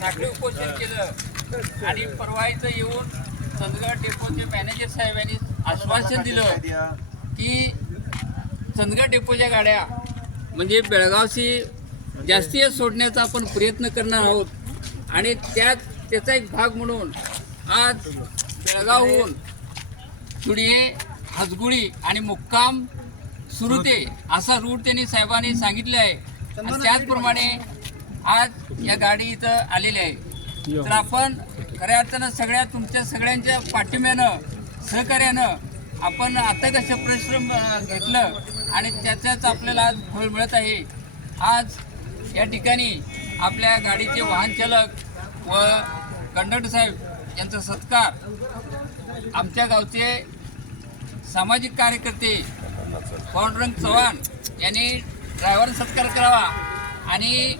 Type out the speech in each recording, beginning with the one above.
साखळी उपोषण केलं आणि परवायचं येऊन चंदगड डेपोचे मॅनेजर साहेबांनी आश्वासन दिलं की चंदगड डेपोच्या गाड्या म्हणजे बेळगावशी जास्तीत सोडण्याचा आपण प्रयत्न करणार आहोत आणि त्याचा एक भाग म्हणून आज बेळगावहून सुडिये हसगुळी आणि मुक्काम सुरुते असा रूट त्यांनी साहेबांनी सांगितले आहे आणि त्याचप्रमाणे आज या गाडी इथं आलेली आहे. तर आपण खऱ्या अर्थानं तुमच्या सगळ्यांच्या पाठिंब्यानं सहकार्यानं आपण आता कसं परिश्रम घेतलं आणि त्याच्याच आपल्याला आज फळ मिळत आहे. आज या ठिकाणी आपल्या गाडीचे वाहन चालक व कंडक्टर साहेब यांचा सत्कार आमच्या गावचे सामाजिक कार्यकर्ते पांडुरंग चव्हाण यांनी ड्रायव्हर सत्कार करावा आणि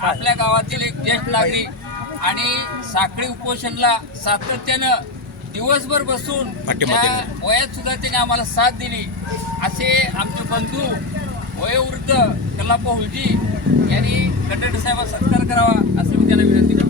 आपल्या गावातील एक ज्येष्ठ नागरिक आणि साखळी उपोषणला सातत्यानं दिवसभर बसून त्या वयात सुद्धा त्याने आम्हाला साथ दिली असे आमचे बंधू वयोवृद्ध कल्लाप्पा हुलजी यांनी कंडक्टर साहेबांचा सत्कार करावा असं मी त्यांना विनंती करतो.